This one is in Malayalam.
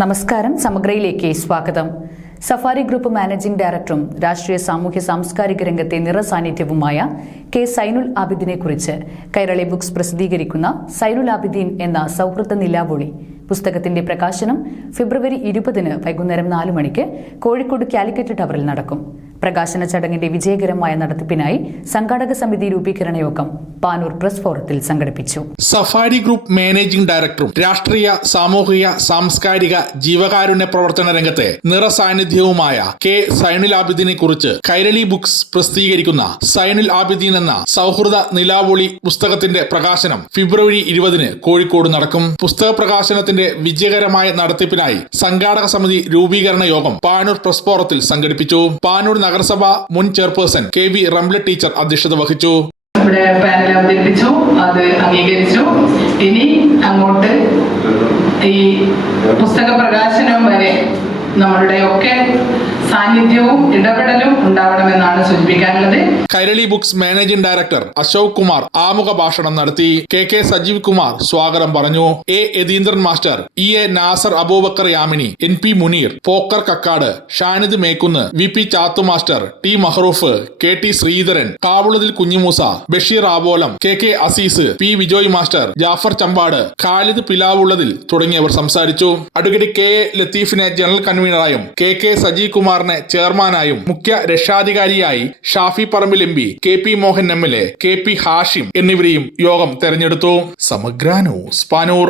നമസ്കാരം സമഗ്രയിലേക്ക് സ്വാഗതം. സഫാരി ഗ്രൂപ്പ് മാനേജിംഗ് ഡയറക്ടറും രാഷ്ട്രീയ സാമൂഹ്യ സാംസ്കാരിക രംഗത്തെ നിറസാന്നിധ്യവുമായ കെ സൈനുൽ ആബിദിനെ കുറിച്ച് കൈരളി ബുക്സ് പ്രസിദ്ധീകരിക്കുന്ന സൈനുൽ ആബിദീൻ എന്ന സൗഹൃദ നിലാവൊളി. പുസ്തകത്തിന്റെ പ്രകാശനം ഫെബ്രുവരി ഇരുപതിന് വൈകുന്നേരം നാലു മണിക്ക് കോഴിക്കോട് കാലിക്കറ്റ് ടവറിൽ നടക്കും. പ്രകാശന ചടങ്ങിന്റെ വിജയകരമായ നടത്തിപ്പിനായി സംഘാടക സമിതി രൂപീകരണ യോഗം പാനൂർ പ്രസ് ഫോറത്തിൽ സംഘടിപ്പിച്ചു. സഫാരി ഗ്രൂപ്പ് മാനേജിംഗ് ഡയറക്ടറും രാഷ്ട്രീയ സാമൂഹിക സാംസ്കാരിക ജീവകാരുണ്യ പ്രവർത്തന രംഗത്തെ നിറസാന്നിധ്യവുമായ കെ സൈനുൽ ആബിദിനെ കുറിച്ച് കൈരളി ബുക്സ് പ്രസിദ്ധീകരിക്കുന്ന സൈനുൽ ആബിദീൻ എന്ന സൗഹൃദ നിലാവൊളി പുസ്തകത്തിന്റെ പ്രകാശനം ഫെബ്രുവരി ഇരുപതിന് കോഴിക്കോട് നടക്കും. പുസ്തക പ്രകാശനത്തിന്റെ വിജയകരമായ നടത്തിപ്പിനായി സംഘാടക സമിതി രൂപീകരണ യോഗം പാനൂർ പ്രസ് ഫോറത്തിൽ സംഘടിപ്പിച്ചു. പാനൂർ നഗരസഭ മുൻ chairperson K V Ramla teacher അധ്യക്ഷത വഹിച്ചു. ഇവിടെ പാനൽ അവതരിപ്പിച്ചു. അത് അംഗീകരിച്ചു. ഇനി അങ്ങോട്ട് ഈ പുസ്തക പ്രകാശനം വരെ നമ്മളുടെ ഒക്കെ സാന്നിധ്യവും ഇടപെടലും ഉണ്ടാവണമെന്നാണ് സൂചിപ്പിക്കാനുള്ളത്. Kairali books managing director Ashok Kumar ആമുഖ ഭാഷണം നടത്തി കെ കെ സജീവ് കുമാർ സ്വാഗതം പറഞ്ഞു. A Yatheendran master E A Nasar Aboobacker Yamini N P Muneer Pokker Kakkad Shanid Mekkunnu V P Chathu master T Mahroof K T Sreedharan കാവുളതിൽ Kunhimoosa Basheer Abolam K K Azeez P Vijoy master Jafar Champad Khalid Pilavullathil തുടങ്ങിയവർ സംസാരിച്ചു. അഡ്വക്കേറ്റ് കെ ലത്തീഫിനെ ജനറൽ കൺവീനറായും കെ കെ സജീവ് കുമാറിനെ ചെയർമാനായും മുഖ്യ രക്ഷാധികാരിയായി Shafi Parambil M P K P Mohan M L A K P Hashim എന്നിവരെയും യോഗം തെരഞ്ഞെടുത്തു. സമഗ്ര ന്യൂസ്